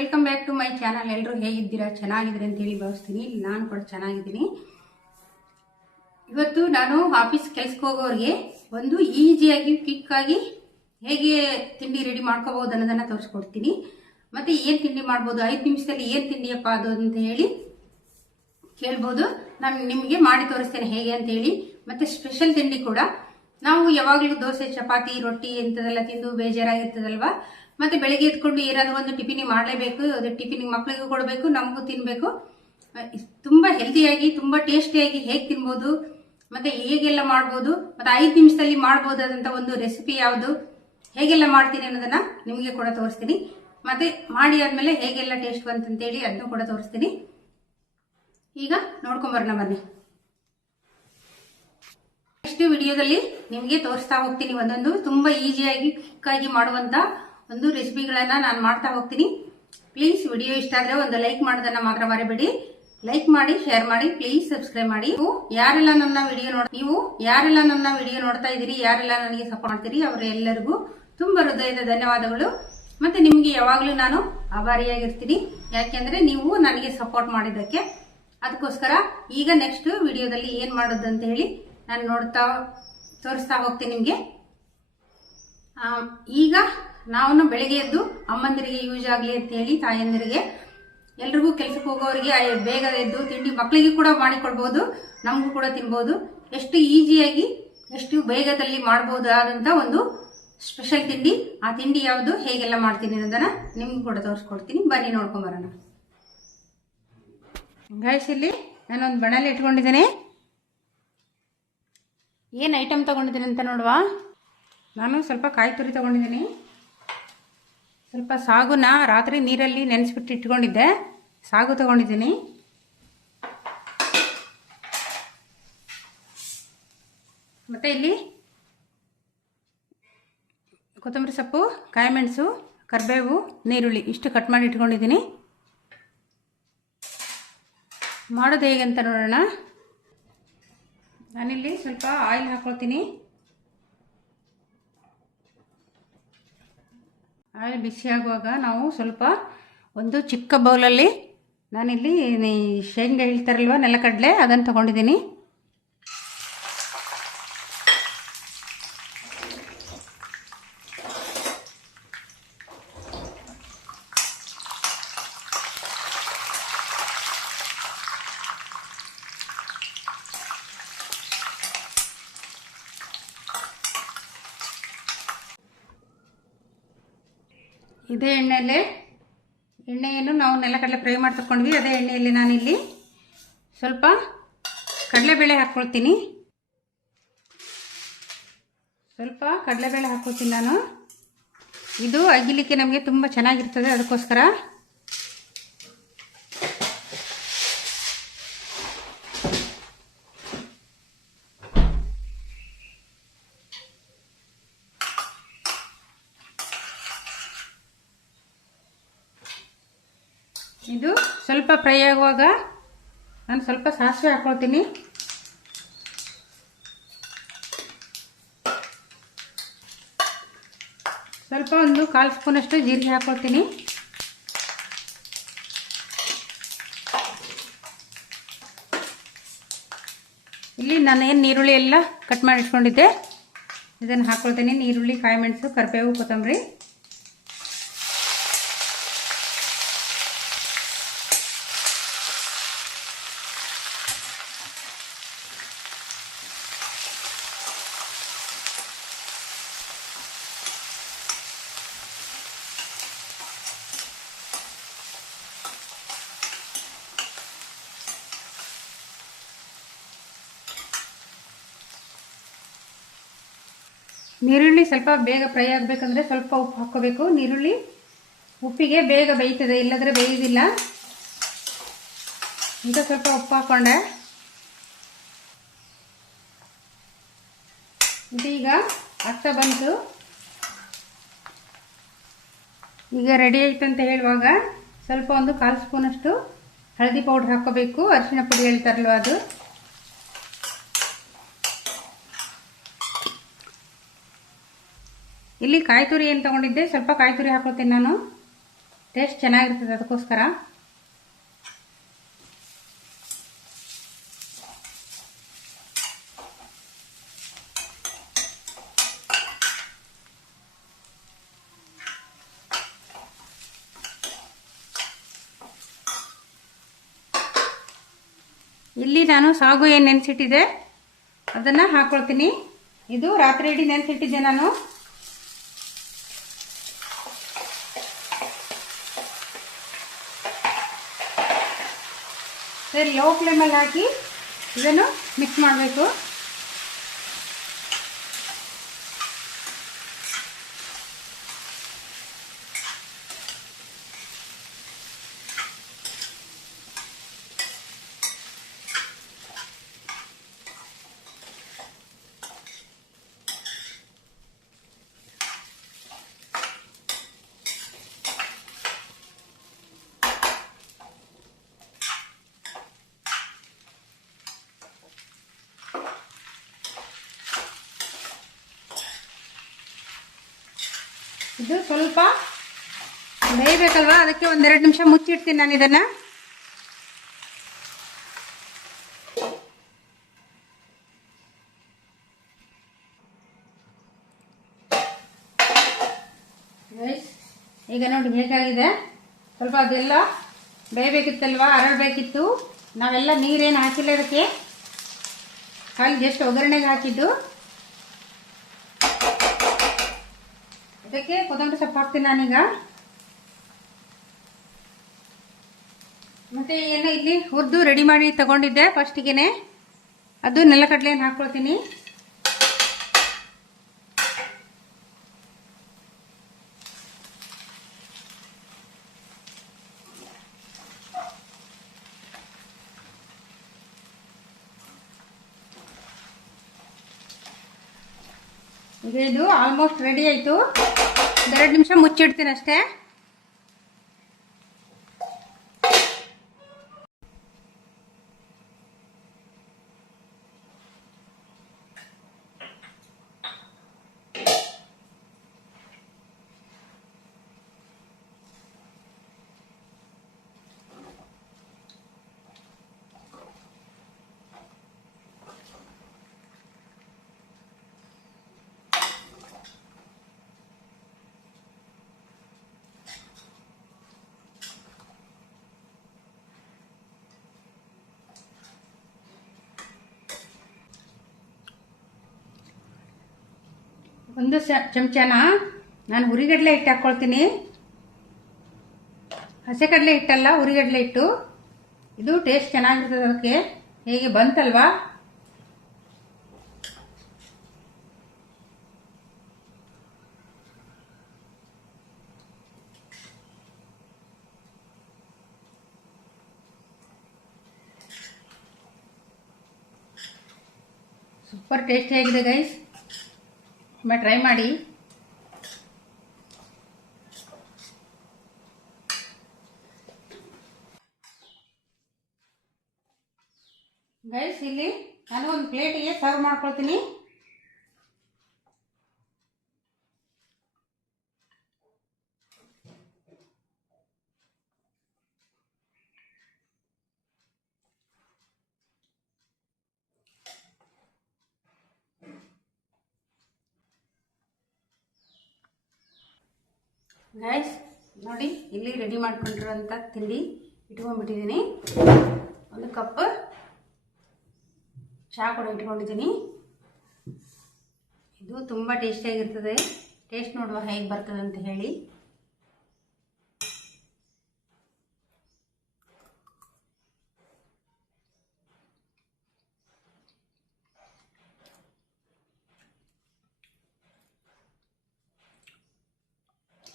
Welcome back to my channel. ಎಲ್ಲರೂ ಹೇಗಿದ್ದೀರಾ? ಚೆನ್ನಾಗಿದ್ದೀರಾ ಅಂತ ಹೇಳಿ ಭಾವಿಸ್ತೀನಿ. ನಾನು ಕೂಡ ಚೆನ್ನಾಗಿದ್ದೀನಿ. ಇವತ್ತು ನಾನು ಆಫೀಸ್ ಕೆಲಸಕ್ಕೆ ಹೋಗೋರಿಗೆ ಒಂದು ಈಸಿಯಾಗಿ ಕ್ವಿಕ್ ಆಗಿ ಹೇಗೆ ತಿಂಡಿ ರೆಡಿ ಮಾಡ್ಕೋಬಹುದು ಅನ್ನೋದನ್ನ ತೋರಿಸ್ಕೊಡ್ತೀನಿ. ಮತ್ತೆ ಏನ್ ತಿಂಡಿ ಮಾಡ್ಬೋದು, 5 ನಿಮಿಷದಲ್ಲಿ ಏನ್ ತಿಂಡಿಯಪ್ಪ ಅದು ಅಂತ ಹೇಳಿ ಕೇಳ್ಬೋದು. ನಾನು ನಿಮಗೆ ಮಾಡಿ ತೋರಿಸ್ತೇನೆ ಹೇಗೆ ಅಂತ ಹೇಳಿ. ಮತ್ತೆ ಸ್ಪೆಷಲ್ ತಿಂಡಿ ಕೂಡ. ನಾವು ಯಾವಾಗಲೂ ದೋಸೆ, ಚಪಾತಿ, ರೊಟ್ಟಿ ಇಂಥದೆಲ್ಲ ತಿಂದು ಬೇಜಾರಾಗಿರ್ತದಲ್ವಾ. ಮತ್ತೆ ಬೆಳಿಗ್ಗೆ ಎತ್ಕೊಂಡು ಏನಾದ್ರು ಒಂದು ಟಿಫಿನ್ ಮಾಡಲೇಬೇಕು. ಅದು ಟಿಫಿನ್ ಮಕ್ಕಳಿಗೂ ಕೊಡಬೇಕು, ನಮಗೂ ತಿನ್ಬೇಕು. ತುಂಬಾ ಹೆಲ್ತಿಯಾಗಿ, ತುಂಬಾ ಟೇಸ್ಟಿಯಾಗಿ ಹೇಗೆ ತಿನ್ಬೋದು, ಮತ್ತೆ ಹೇಗೆಲ್ಲ ಮಾಡ್ಬೋದು, ಮತ್ತೆ 5 ನಿಮಿಷದಲ್ಲಿ ಮಾಡ್ಬೋದಾದಂತ ಒಂದು ರೆಸಿಪಿ ಯಾವುದು, ಹೇಗೆಲ್ಲ ಮಾಡ್ತೀನಿ ಅನ್ನೋದನ್ನ ನಿಮಗೆ ಕೂಡ ತೋರಿಸ್ತೀನಿ. ಮತ್ತೆ ಮಾಡಿ ಆದ್ಮೇಲೆ ಹೇಗೆಲ್ಲ ಟೇಸ್ಟ್ ಬಂತಂತೇಳಿ ಅದನ್ನು ಕೂಡ ತೋರಿಸ್ತೀನಿ. ಈಗ ನೋಡ್ಕೊಂಬರೋಣ ಬನ್ನಿ. ನೆಕ್ಸ್ಟ್ ವಿಡಿಯೋದಲ್ಲಿ ನಿಮಗೆ ತೋರಿಸ್ತಾ ಹೋಗ್ತೀನಿ ಒಂದೊಂದು ತುಂಬಾ ಈಸಿಯಾಗಿ ಕ್ವಿಕ್ ಆಗಿ ಮಾಡುವಂತ ಒಂದು ರೆಸಿಪಿಗಳನ್ನ ನಾನು ಮಾಡ್ತಾ ಹೋಗ್ತೀನಿ. ಪ್ಲೀಸ್ ವಿಡಿಯೋ ಇಷ್ಟ ಆದ್ರೆ ಒಂದು ಲೈಕ್ ಮಾಡೋದನ್ನ ಮಾತ್ರ ಮರಿಬೇಡಿ. ಲೈಕ್ ಮಾಡಿ, ಶೇರ್ ಮಾಡಿ, ಪ್ಲೀಸ್ ಸಬ್ಸ್ಕ್ರೈಬ್ ಮಾಡಿ. ನೀವು ಯಾರೆಲ್ಲ ನನ್ನ ವಿಡಿಯೋ ನೋಡ್ತಾ ಇದ್ದೀರಿ, ಯಾರೆಲ್ಲ ನನಗೆ ಸಪೋರ್ಟ್ ಮಾಡ್ತೀರಿ, ಅವರೆಲ್ಲರಿಗೂ ತುಂಬಾ ಹೃದಯದ ಧನ್ಯವಾದಗಳು. ಮತ್ತೆ ನಿಮ್ಗೆ ಯಾವಾಗ್ಲೂ ನಾನು ಆಭಾರಿಯಾಗಿರ್ತೀನಿ, ಯಾಕೆಂದ್ರೆ ನೀವು ನನಗೆ ಸಪೋರ್ಟ್ ಮಾಡಿದ್ದಕ್ಕೆ. ಅದಕ್ಕೋಸ್ಕರ ಈಗ ನೆಕ್ಸ್ಟ್ ವಿಡಿಯೋದಲ್ಲಿ ಏನ್ ಮಾಡೋದು ಅಂತ ಹೇಳಿ ನಾನು ತೋರಿಸ್ತಾ ಹೋಗ್ತೀನಿ ನಿಮ್ಗೆ. ಈಗ ನಾವು ಬೆಳಿಗ್ಗೆ ಎದ್ದು ಅಮ್ಮಂದಿರಿಗೆ ಯೂಸ್ ಆಗಲಿ ಅಂತ ಹೇಳಿ, ತಾಯಂದಿರಿಗೆ, ಎಲ್ರಿಗೂ ಕೆಲಸಕ್ಕೆ ಹೋಗೋರಿಗೆ ಬೇಗ ಎದ್ದು ತಿಂಡಿ ಮಕ್ಕಳಿಗೆ ಕೂಡ ಮಾಡಿಕೊಡ್ಬೋದು, ನಮಗೂ ಕೂಡ ತಿನ್ಬೋದು. ಎಷ್ಟು ಈಸಿಯಾಗಿ, ಎಷ್ಟು ಬೇಗದಲ್ಲಿ ಮಾಡಬಹುದಾದಂತ ಒಂದು ಸ್ಪೆಷಲ್ ತಿಂಡಿ. ಆ ತಿಂಡಿ ಯಾವುದು, ಹೇಗೆಲ್ಲ ಮಾಡ್ತೀನಿ ಅನ್ನೋದನ್ನ ನಿಮ್ಗೂ ಕೂಡ ತೋರಿಸ್ಕೊಡ್ತೀನಿ. ಬನ್ನಿ ನೋಡ್ಕೊಂಬರೋಣ. ಗೈಸ್, ಇಲ್ಲಿ ನಾನೊಂದು ಬಣಲೆ ಇಟ್ಕೊಂಡಿದ್ದೇನೆ. ಏನು ಐಟಮ್ ತಗೊಂಡಿದ್ದೀನಿ ಅಂತ ನೋಡುವ. ನಾನು ಸ್ವಲ್ಪ ಕಾಯಿ ತುರಿ ತಗೊಂಡಿದ್ದೀನಿ. ಸ್ವಲ್ಪ ಸಾಗುನ ರಾತ್ರಿ ನೀರಲ್ಲಿ ನೆನೆಸ್ಬಿಟ್ಟು ಇಟ್ಕೊಂಡಿದ್ದೆ, ಸಾಗು ತಗೊಂಡಿದ್ದೀನಿ. ಮತ್ತೆ ಇಲ್ಲಿ ಕೊತ್ತಂಬರಿ ಸೊಪ್ಪು, ಕಾಯಿ ಮೆಣಸು, ಕರಿಬೇವು, ನೀರುಳ್ಳಿ ಇಷ್ಟು ಕಟ್ ಮಾಡಿ ಇಟ್ಕೊಂಡಿದ್ದೀನಿ. ಮಾಡೋದು ಹೇಗೆ ಅಂತ ನೋಡೋಣ. ನಾನಿಲ್ಲಿ ಸ್ವಲ್ಪ ಆಯಿಲ್ ಹಾಕೊಳ್ತೀನಿ. ಆಯಿಲ್ ಬಿಸಿ ಆಗುವಾಗ ನಾವು ಸ್ವಲ್ಪ ಒಂದು ಚಿಕ್ಕ ಬೌಲಲ್ಲಿ ನಾನಿಲ್ಲಿ ಶೇಂಗಾ ಹೇಳ್ತಾರಲ್ವ, ನೆಲಕಡಲೆ, ಅದನ್ನು ತಗೊಂಡಿದ್ದೀನಿ. ಇದೇ ಎಣ್ಣೆಯನ್ನು ನಾವು ನೆಲಕಡಲೆ ಫ್ರೈ ಮಾಡಿ ತಗೊಂಡ್ವಿ. ಅದೇ ಎಣ್ಣೆಯಲ್ಲಿ ನಾನಿಲ್ಲಿ ಸ್ವಲ್ಪ ಕಡಲೆಬೇಳೆ ಹಾಕ್ಕೊಳ್ತೀನಿ. ನಾನು. ಇದು ಅಗಿಲಿಕ್ಕೆ ನಮಗೆ ತುಂಬ ಚೆನ್ನಾಗಿರ್ತದೆ, ಅದಕ್ಕೋಸ್ಕರ. ಇದು ಸ್ವಲ್ಪ ಫ್ರೈ ಆಗುವಾಗ ನಾನು ಸ್ವಲ್ಪ ಸಾಸಿವೆ ಹಾಕ್ಕೊಳ್ತೀನಿ. ಸ್ವಲ್ಪ ಒಂದು 1/4 ಸ್ಪೂನಷ್ಟು ಜೀರಿಗೆ ಹಾಕ್ಕೊಳ್ತೀನಿ. ಇಲ್ಲಿ ನಾನು ಏನು ನೀರುಳ್ಳಿ ಎಲ್ಲ ಕಟ್ ಮಾಡಿ ಇಟ್ಕೊಂಡಿದ್ದೆ, ಇದನ್ನು ಹಾಕ್ಕೊಳ್ತೀನಿ. ನೀರುಳ್ಳಿ, ಕಾಯಿ ಮೆಣಸು, ಕರಿಬೇವು, ಕೊತ್ತಂಬರಿ. ನೀರುಳ್ಳಿ ಸ್ವಲ್ಪ ಬೇಗ ಫ್ರೈ ಆಗಬೇಕಂದ್ರೆ ಸ್ವಲ್ಪ ಉಪ್ಪು ಹಾಕ್ಕೋಬೇಕು. ನೀರುಳ್ಳಿ ಉಪ್ಪಿಗೆ ಬೇಗ ಬೇಯ್ತದೆ, ಇಲ್ಲದ್ರೆ ಬೇಯೋದಿಲ್ಲ. ಈಗ ಸ್ವಲ್ಪ ಉಪ್ಪು ಹಾಕ್ಕೊಂಡೆ. ಇದೀಗ ಆಗ್ತಾ ಬಂತು. ಈಗ ರೆಡಿ ಆಯ್ತು ಅಂತ ಹೇಳುವಾಗ ಸ್ವಲ್ಪ ಒಂದು 1/4 ಸ್ಪೂನಷ್ಟು ಹಳದಿ ಪೌಡರ್ ಹಾಕ್ಕೋಬೇಕು. ಅರಿಶಿನ ಪುಡಿ ಹೇಳ್ತಾರಲ್ವ ಅದು. ಇಲ್ಲಿ ಕಾಯಿ ತುರಿ ಏನು ತಗೊಂಡಿದ್ದೆ, ಸ್ವಲ್ಪ ಕಾಯಿ ತುರಿ ಹಾಕ್ಕೊಳ್ತೀನಿ ನಾನು. ಟೇಸ್ಟ್ ಚೆನ್ನಾಗಿರ್ತದೆ. ಅದಕ್ಕೋಸ್ಕರ ಇಲ್ಲಿ ನಾನು ಸಾಗು ಏನು ನೆನೆಸಿಟ್ಟಿದೆ ಅದನ್ನು ಹಾಕ್ಕೊಳ್ತೀನಿ. ಇದು ರಾತ್ರಿ ಇಡೀ ನೆನೆಸಿಟ್ಟಿದ್ದೆ ನಾನು. ಸರಿ, ಲೋ ಫ್ಲೇಮಲ್ಲಿ ಹಾಕಿ ಇದನ್ನು ಮಿಕ್ಸ್ ಮಾಡಬೇಕು. ಇದು ಸ್ವಲ್ಪ ಬೇಯಬೇಕಲ್ವಾ, ಅದಕ್ಕೆ ಒಂದೆರಡು ನಿಮಿಷ ಮುಚ್ಚಿಡ್ತೀನಿ ನಾನು ಇದನ್ನು. ಈಗ ನೋಡಿ ಹೇಗಾಗಿದೆ. ಸ್ವಲ್ಪ ಅದೆಲ್ಲ ಬೇಯಬೇಕಿತ್ತಲ್ವಾ, ಅರಳಬೇಕಿತ್ತು. ನಾವೆಲ್ಲ ನೀರೇನು ಹಾಕಿಲ್ಲ ಇದಕ್ಕೆ, ಖಾಲಿ ಜಸ್ಟ್ ಒಗ್ಗರಣೆಗೆ ಹಾಕಿದ್ದು. ಇದಕ್ಕೆ ಕೊತ್ತಂಬರಿ ಸೊಪ್ಪು ಹಾಕ್ತೀನಿ ನಾನೀಗ. ಮತ್ತು ಏನು ಇಲ್ಲಿ ಹುರಿದು ರೆಡಿ ಮಾಡಿ ತಗೊಂಡಿದ್ದೆ ಫಸ್ಟಿಗೆ, ಅದು ನೆಲಗಡಲೆಯನ್ನು ಹಾಕ್ಕೊಳ್ತೀನಿ. ಈಗ ಇದು ಆಲ್ಮೋಸ್ಟ್ ರೆಡಿ ಆಯಿತು. ಒಂದೆರಡು ನಿಮಿಷ ಮುಚ್ಚಿಡ್ತೀನಿ ಅಷ್ಟೇ. ಒಂದು ಚಮಚನ ನಾನು ಹುರಿಗಡಲೆ ಹಿಟ್ಟು ಹಾಕ್ಕೊಳ್ತೀನಿ. ಹಸಿ ಕಡಲೆ ಹಿಟ್ಟಲ್ಲ, ಹುರಿಗಡಲೆ ಹಿಟ್ಟು. ಇದು ಟೇಸ್ಟ್ ಚೆನ್ನಾಗಿರ್ತದೆ. ಅದಕ್ಕೆ ಹೇಗೆ ಬಂತಲ್ವಾ. ಸೂಪರ್ ಟೇಸ್ಟಿ ಆಗಿದೆ ಗೈಸ್, ಒಮ್ಮೆ ಟ್ರೈ ಮಾಡಿ. ಗೈಸ್ ಇಲ್ಲಿ ನಾನು ಒಂದು ಪ್ಲೇಟಿಗೆ ಸರ್ವ್ ಮಾಡ್ಕೊಳ್ತೀನಿ. ಗೈಸ್ ನೋಡಿ, ಇಲ್ಲಿ ರೆಡಿ ಮಾಡ್ಕೊಂಡಿರೋಂಥ ತಿಂಡಿ ಇಟ್ಕೊಂಡ್ಬಿಟ್ಟಿದ್ದೀನಿ. ಒಂದು ಕಪ್ ಚಹಾ ಕೂಡ ಇಟ್ಕೊಂಡಿದ್ದೀನಿ. ಇದು ತುಂಬ ಟೇಸ್ಟಿಯಾಗಿರ್ತದೆ. ಟೇಸ್ಟ್ ನೋಡುವ ಹೇಗೆ ಬರ್ತದೆ ಅಂತ ಹೇಳಿ.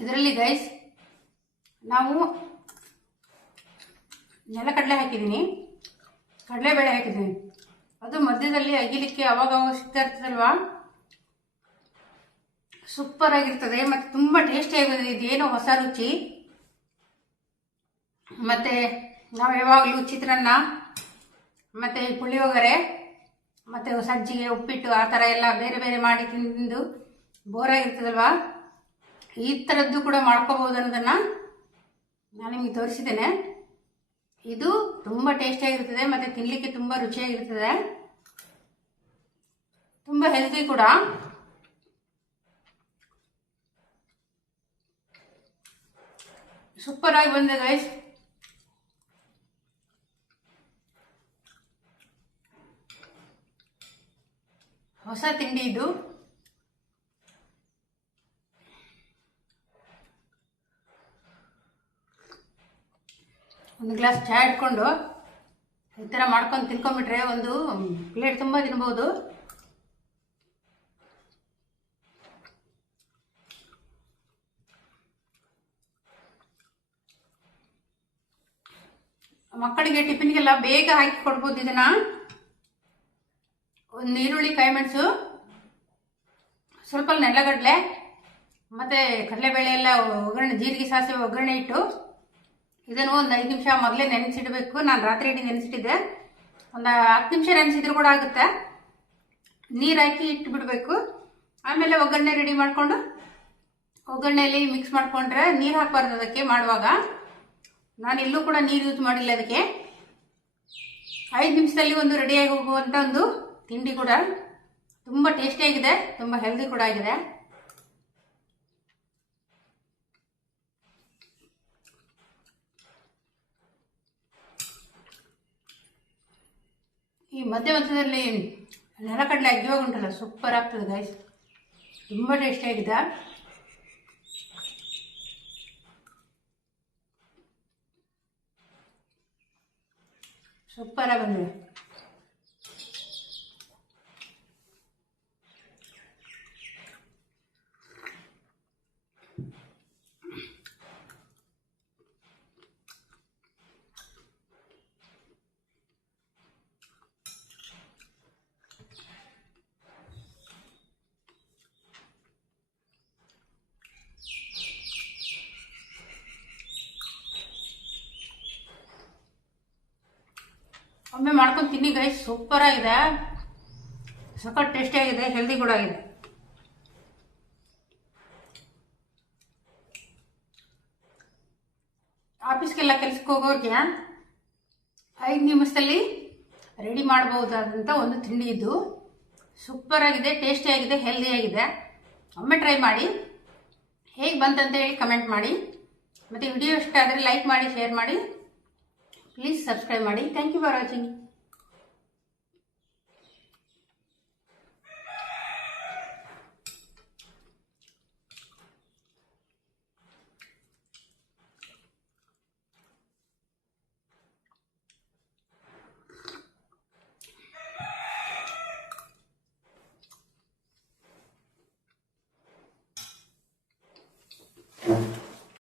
ಇದರಲ್ಲಿ ಗೈಸ್ ನಾವು ನೆಲಕಡಲೆ ಹಾಕಿದ್ದೀನಿ, ಕಡಲೆಬೇಳೆ ಹಾಕಿದ್ದೀನಿ. ಅದು ಮಧ್ಯದಲ್ಲಿ ಅಗಿಲಿಕ್ಕೆ ಅವಾಗ ಸಿಗ್ತಾ ಇರ್ತದಲ್ವಾ, ಸೂಪರ್ ಆಗಿರ್ತದೆ ಮತ್ತು ತುಂಬ ಟೇಸ್ಟಿಯಾಗಿದೆ. ಇದೇನೋ ಹೊಸ ರುಚಿ. ಮತ್ತು ನಾವು ಯಾವಾಗಲೂ ಚಿತ್ರಾನ್ನ ಮತ್ತು ಪುಳಿಯೋಗರೆ ಮತ್ತು ಸಜ್ಜಿಗೆ, ಉಪ್ಪಿಟ್ಟು ಆ ಥರ ಎಲ್ಲ ಬೇರೆ ಬೇರೆ ಮಾಡಿ ತಿಂದು ಬೋರಾಗಿರ್ತದಲ್ವಾ, ಈ ಥರದ್ದು ಕೂಡ ಮಾಡ್ಕೋಬೋದು ಅನ್ನೋದನ್ನು ನಾನು ನಿಮಗೆ ತೋರಿಸಿದ್ದೇನೆ. ಇದು ತುಂಬ ಟೇಸ್ಟಿಯಾಗಿರ್ತದೆ ಮತ್ತು ತಿನ್ನಲಿಕ್ಕೆ ತುಂಬ ರುಚಿಯಾಗಿರ್ತದೆ, ತುಂಬ ಹೆಲ್ತಿ ಕೂಡ. ಸೂಪರ್ ಆಗಿ ಬಂದಿದೆ ಗೈಸ್. ಹೊಸ ತಿಂಡಿ ಇದು. ಒಂದು ಗ್ಲಾಸ್ ಚಹಾ ಇಟ್ಕೊಂಡು ಈ ಥರ ಮಾಡ್ಕೊಂಡು ತಿನ್ಕೊಂಡ್ಬಿಟ್ರೆ ಒಂದು ಪ್ಲೇಟ್ ತುಂಬ ತಿನ್ಬೋದು. ಮಕ್ಕಳಿಗೆ ಟಿಫಿನ್ಗೆಲ್ಲ ಬೇಗ ಹಾಕಿ ಕೊಡ್ಬೋದು ಇದನ್ನ. ಒಂದು ಈರುಳ್ಳಿ, ಕಾಯಿ ಮೆಣಸು, ಸ್ವಲ್ಪ ನೆಲಗಡಲೆ ಮತ್ತು ಕಡಲೆಬೇಳೆ ಎಲ್ಲ ಒಗ್ಗರಣೆ, ಜೀರಿಗೆ, ಸಾಸಿವೆ ಒಗ್ಗರಣೆ ಇಟ್ಟು ಇದನ್ನು ಒಂದು 5 ನಿಮಿಷ ಮೊದಲೇ ನೆನೆಸಿಡಬೇಕು. ನಾನು ರಾತ್ರಿ ಇಡೀ ನೆನೆಸಿಟ್ಟಿದ್ದೆ. ಒಂದು 10 ನಿಮಿಷ ನೆನೆಸಿದ್ರು ಕೂಡ ಆಗುತ್ತೆ. ನೀರು ಹಾಕಿ ಇಟ್ಟು ಬಿಡಬೇಕು. ಆಮೇಲೆ ಒಗ್ಗರಣೆ ರೆಡಿ ಮಾಡಿಕೊಂಡು ಒಗ್ಗರಣೆಯಲ್ಲಿ ಮಿಕ್ಸ್ ಮಾಡಿಕೊಂಡ್ರೆ ನೀರು ಹಾಕಬಾರ್ದು ಅದಕ್ಕೆ ಮಾಡುವಾಗ. ನಾನು ಎಲ್ಲೂ ಕೂಡ ನೀರು ಯೂಸ್ ಮಾಡಿಲ್ಲ ಅದಕ್ಕೆ. 5 ನಿಮಿಷದಲ್ಲಿ ಒಂದು ರೆಡಿಯಾಗಿ ಹೋಗುವಂಥ ಒಂದು ತಿಂಡಿ ಕೂಡ. ತುಂಬ ಟೇಸ್ಟಿಯಾಗಿದೆ, ತುಂಬ ಹೆಲ್ದಿ ಕೂಡ ಆಗಿದೆ. ಈ ಮಧ್ಯದಲ್ಲಿ ನೆಲಕಡಲೆ ಅಗ್ಗಿವಾಗ ಉಂಟಲ್ಲ, ಸೂಪರ್ ಆಗ್ತದೆ ಗೈಸ್. ತುಂಬ ಟೇಸ್ಟಿಯಾಗಿದೆ. ಸೂಪರಾಗಿ ಬಂದಿದೆ. ಒಮ್ಮೆ ಮಾಡ್ಕೊಂಡು ತಿನ್ನಿ ಗೈಸ್, ಸೂಪರ್ ಆಗಿದೆ, ಸಖತ್ ಟೇಸ್ಟಿಯಾಗಿದೆ, ಹೆಲ್ದಿ ಕೂಡ ಆಗಿದೆ. ಆಫೀಸ್ಗೆಲ್ಲ ಕೆಲಸಕ್ಕೆ ಹೋಗೋರಿಗೆ 5 ನಿಮಿಷದಲ್ಲಿ ರೆಡಿ ಮಾಡಬಹುದಾದಂಥ ಒಂದು ತಿಂಡಿ ಇದು. ಸೂಪರ್ ಆಗಿದೆ, ಟೇಸ್ಟಿಯಾಗಿದೆ, ಹೆಲ್ದಿಯಾಗಿದೆ. ಒಮ್ಮೆ ಟ್ರೈ ಮಾಡಿ, ಹೇಗೆ ಬಂತಂತ ಹೇಳಿ ಕಮೆಂಟ್ ಮಾಡಿ. ಮತ್ತು ವಿಡಿಯೋ ಇಷ್ಟ ಆದರೆ ಲೈಕ್ ಮಾಡಿ, ಶೇರ್ ಮಾಡಿ, ಪ್ಲೀಸ್ ಸಬ್ಸ್ಕ್ರೈಬ್ ಮಾಡಿ. Thank you for watching.